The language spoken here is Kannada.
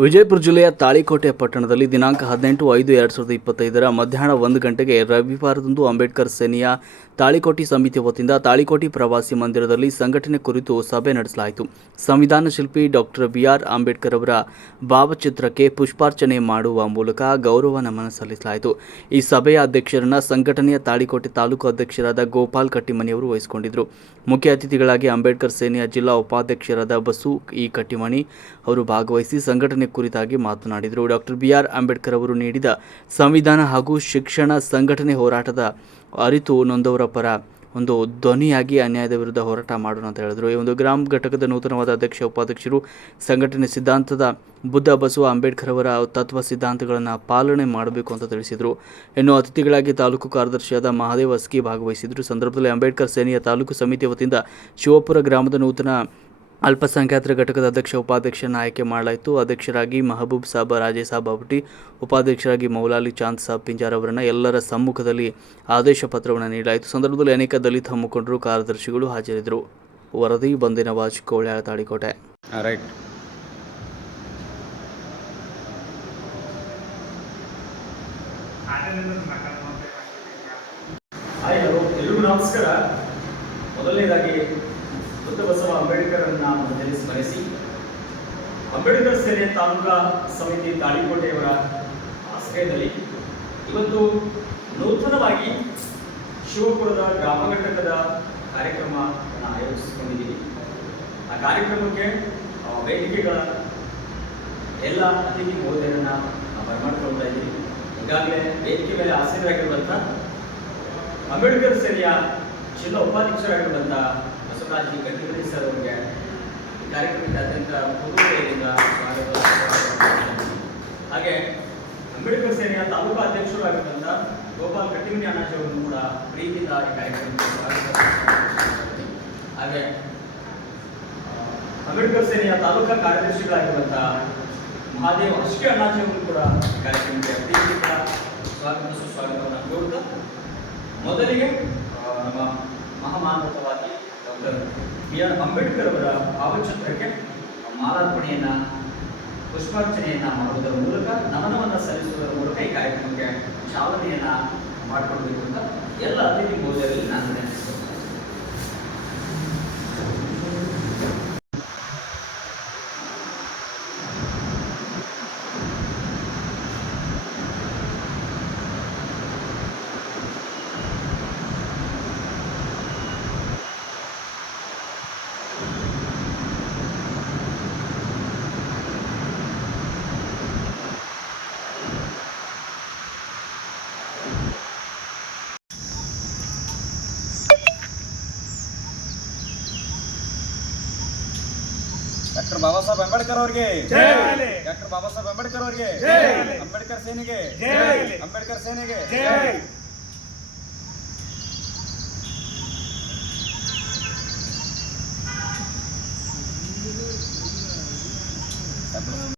ವಿಜಯಪುರ ಜಿಲ್ಲೆಯ ತಾಳಿಕೋಟೆ ಪಟ್ಟಣದಲ್ಲಿ ದಿನಾಂಕ ಹದಿನೆಂಟು ಐದು ಎರಡು ಸಾವಿರದ ಇಪ್ಪತ್ತೈದರ ಮಧ್ಯಾಹ್ನ ಒಂದು ಗಂಟೆಗೆ ರವಿವಾರದಂದು ಅಂಬೇಡ್ಕರ್ ಸೇನೆಯ ತಾಳಿಕೋಟಿ ಸಮಿತಿ ವತಿಯಿಂದ ತಾಳಿಕೋಟಿ ಪ್ರವಾಸಿ ಮಂದಿರದಲ್ಲಿ ಸಂಘಟನೆ ಕುರಿತು ಸಭೆ ನಡೆಸಲಾಯಿತು. ಸಂವಿಧಾನ ಶಿಲ್ಪಿ ಡಾಕ್ಟರ್ ಬಿಆರ್ ಅಂಬೇಡ್ಕರ್ ಅವರ ಭಾವಚಿತ್ರಕ್ಕೆ ಪುಷ್ಪಾರ್ಚನೆ ಮಾಡುವ ಮೂಲಕ ಗೌರವ ನಮನ ಸಲ್ಲಿಸಲಾಯಿತು. ಈ ಸಭೆಯ ಅಧ್ಯಕ್ಷರನ್ನ ಸಂಘಟನೆಯ ತಾಳಿಕೋಟೆ ತಾಲೂಕು ಅಧ್ಯಕ್ಷರಾದ ಗೋಪಾಲ್ ಕಟ್ಟಿಮನಿಯವರು ವಹಿಸಿಕೊಂಡಿದ್ದರು. ಮುಖ್ಯ ಅತಿಥಿಗಳಾಗಿ ಅಂಬೇಡ್ಕರ್ ಸೇನೆಯ ಜಿಲ್ಲಾ ಉಪಾಧ್ಯಕ್ಷರಾದ ಬಸು ಇ ಕಟ್ಟಿಮನಿ ಅವರು ಭಾಗವಹಿಸಿ ಸಂಘಟನೆ ಕುರಿತಾಗಿ ಮಾತನಾಡಿದರು. ಡಾಕ್ಟರ್ ಬಿಆರ್ ಅಂಬೇಡ್ಕರ್ ಅವರು ನೀಡಿದ ಸಂವಿಧಾನ ಹಾಗೂ ಶಿಕ್ಷಣ ಸಂಘಟನೆ ಹೋರಾಟದ ಅರಿತು ನೊಂದವರ ಪರ ಒಂದು ಧ್ವನಿಯಾಗಿ ಅನ್ಯಾಯದ ವಿರುದ್ಧ ಹೋರಾಟ ಮಾಡೋಣ ಅಂತ ಹೇಳಿದರು. ಈ ಒಂದು ಗ್ರಾಮ ಘಟಕದ ನೂತನವಾದ ಅಧ್ಯಕ್ಷ, ಉಪಾಧ್ಯಕ್ಷರು ಸಂಘಟನೆ ಸಿದ್ಧಾಂತದ ಬುದ್ಧ ಬಸವ ಅಂಬೇಡ್ಕರ್ ಅವರ ತತ್ವ ಸಿದ್ಧಾಂತಗಳನ್ನು ಪಾಲನೆ ಮಾಡಬೇಕು ಅಂತ ತಿಳಿಸಿದರು. ಇನ್ನು ಅತಿಥಿಗಳಾಗಿ ತಾಲೂಕು ಕಾರ್ಯದರ್ಶಿಯಾದ ಮಹಾದೇವ್ ಅಸ್ಕಿ ಭಾಗವಹಿಸಿದರು. ಸಂದರ್ಭದಲ್ಲಿ ಅಂಬೇಡ್ಕರ್ ಸೇನೆಯ ತಾಲೂಕು ಸಮಿತಿ ವತಿಯಿಂದ ಶಿವಪುರ ಗ್ರಾಮದ ನೂತನ ಅಲ್ಪಸಂಖ್ಯಾತರ ಘಟಕದ ಅಧ್ಯಕ್ಷ ಉಪಾಧ್ಯಕ್ಷರನ್ನು ಆಯ್ಕೆ ಮಾಡಲಾಯಿತು. ಅಧ್ಯಕ್ಷರಾಗಿ ಮಹಬೂಬ್ ಸಾಬ್ ರಾಜೇ ಸಾಬ್ ಅಬಟಿ ಉಪಾಧ್ಯಕ್ಷರಾಗಿ ಮೌಲಾಲಿ ಚಾಂದ್ ಸಾಬ್ ಪಿಂಜಾರ್ ಅವರನ್ನು ಎಲ್ಲರ ಸಮ್ಮುಖದಲ್ಲಿ ಆದೇಶ ಪತ್ರವನ್ನು ನೀಡಲಾಯಿತು. ಸಂದರ್ಭದಲ್ಲಿ ಅನೇಕ ದಲಿತ ಮುಖಂಡರು ಕಾರ್ಯದರ್ಶಿಗಳು ಹಾಜರಿದ್ದರು. ವರದಿ ಬಂದಿನ ವಾಚ್ ಕೋಳ್ಯಾಳ ತಾಳಿಕೋಟೆ. ನಮಸ್ಕಾರ. ಮೊದಲನೇದಾಗಿ ಮೊದಲೇ ಸ್ಮರಿಸಿ ಅಂಬೇಡ್ಕರ್ ಸೇನೆ ತಾಲೂಕಾ ಸಮಿತಿ ದಾಳಿಕೋಟೆಯವರ ಆಶ್ರಯದಲ್ಲಿ ಇವತ್ತು ನೂತನವಾಗಿ ಶಿವಪುರದ ಗ್ರಾಮ ಘಟಕದ ಕಾರ್ಯಕ್ರಮವನ್ನು ಆಯೋಜಿಸಿಕೊಂಡಿದ್ದೀವಿ. ಆ ಕಾರ್ಯಕ್ರಮಕ್ಕೆ ವೇದಿಕೆಗಳ ಎಲ್ಲ ಅತಿಥಿ ಮಹೋದಯರನ್ನ ಬರಮಾಡ್ಕೊಳ್ತಾ ಇದ್ದೀವಿ. ಈಗಾಗಲೇ ವೇದಿಕೆ ಮೇಲೆ ಆಸೀನರಾಗಿರುವಂಥ ಅಂಬೇಡ್ಕರ್ ಸೇನೆಯ ಜಿಲ್ಲಾ ಉಪಾಧ್ಯಕ್ಷರಾಗಿರುವಂಥ ಬಸವರಾಜ್ ಗಟ್ಟಿಮನಿ ಸರ್ ಅವರಿಗೆ ಕಾರ್ಯಕ್ರಮಕ್ಕೆ ಅತ್ಯಂತ ಪೂರ್ವದಿಂದ ಸ್ವಾಗತ ಹಾಗೆ ಅಂಬೇಡ್ಕರ್ ಸೇನೆಯ ತಾಲೂಕಾ ಆಗಿದ್ದಂಥ ಗೋಪಾಲ್ ಕಟ್ಟಿಮನಿ ಅಣ್ಣಾಜಿ ಅವರನ್ನು ಕೂಡ ಪ್ರೀತಿಯಿಂದ ಈ ಕಾರ್ಯಕ್ರಮಕ್ಕೆ ಸ್ವಾಗತ ಹಾಗೆ ಅಂಬೇಡ್ಕರ್ ಸೇನೆಯ ತಾಲೂಕಾ ಕಾರ್ಯದರ್ಶಿಗಳಾಗಿರುವಂಥ ಮಹಾದೇವ್ ಅಷ್ಟೇ ಅಣ್ಣಾಜಿ ಅವರು ಕೂಡ ಈ ಕಾರ್ಯಕ್ರಮಕ್ಕೆ ಪ್ರೀತಿಯಿಂದ ಸ್ವಾಗತ ಸುಸ್ವಾಗತವನ್ನು ಕೋರುತ್ತಾ, ಮೊದಲಿಗೆ ನಮ್ಮ ಮಹಾಮಾನವತವಾಗಿ ಡಾಕ್ಟರ್ ಬಿ ಆರ್ ಅಂಬೇಡ್ಕರ್ ಅವರ ಭಾವಚಿತ್ರಕ್ಕೆ ಮಾಲಾರ್ಪಣೆಯನ್ನು, ಪುಷ್ಪಾರ್ಚನೆಯನ್ನು ಮಾಡುವುದರ ಮೂಲಕ, ನಮನವನ್ನು ಸಲ್ಲಿಸುವುದರ ಮೂಲಕ ಈ ಕಾರ್ಯಕ್ರಮಕ್ಕೆ ಚಾಲನೆಯನ್ನು ಮಾಡಿಕೊಳ್ಬೇಕು ಅಂತ ಎಲ್ಲ ಅತಿಥಿ ಮೌಲ್ಯದಲ್ಲಿ ನಾನು ನೆನೆಸ್ಕೊಳ್ತೇನೆ ಡಾಕ್ಟರ್ ಬಾಬಾ ಸಾಹೇಬ್ ಅಂಬೇಡ್ಕರ್ ಅವರಿಗೆ. ಡಾಕ್ಟರ್ ಬಾಬಾ ಸಾಹೇಬ್ ಅಂಬೇಡ್ಕರ್ ಅವರಿಗೆ. ಅಂಬೇಡ್ಕರ್ ಸೇನೆಗೆ. ಅಂಬೇಡ್ಕರ್ ಸೇನೆಗೆ.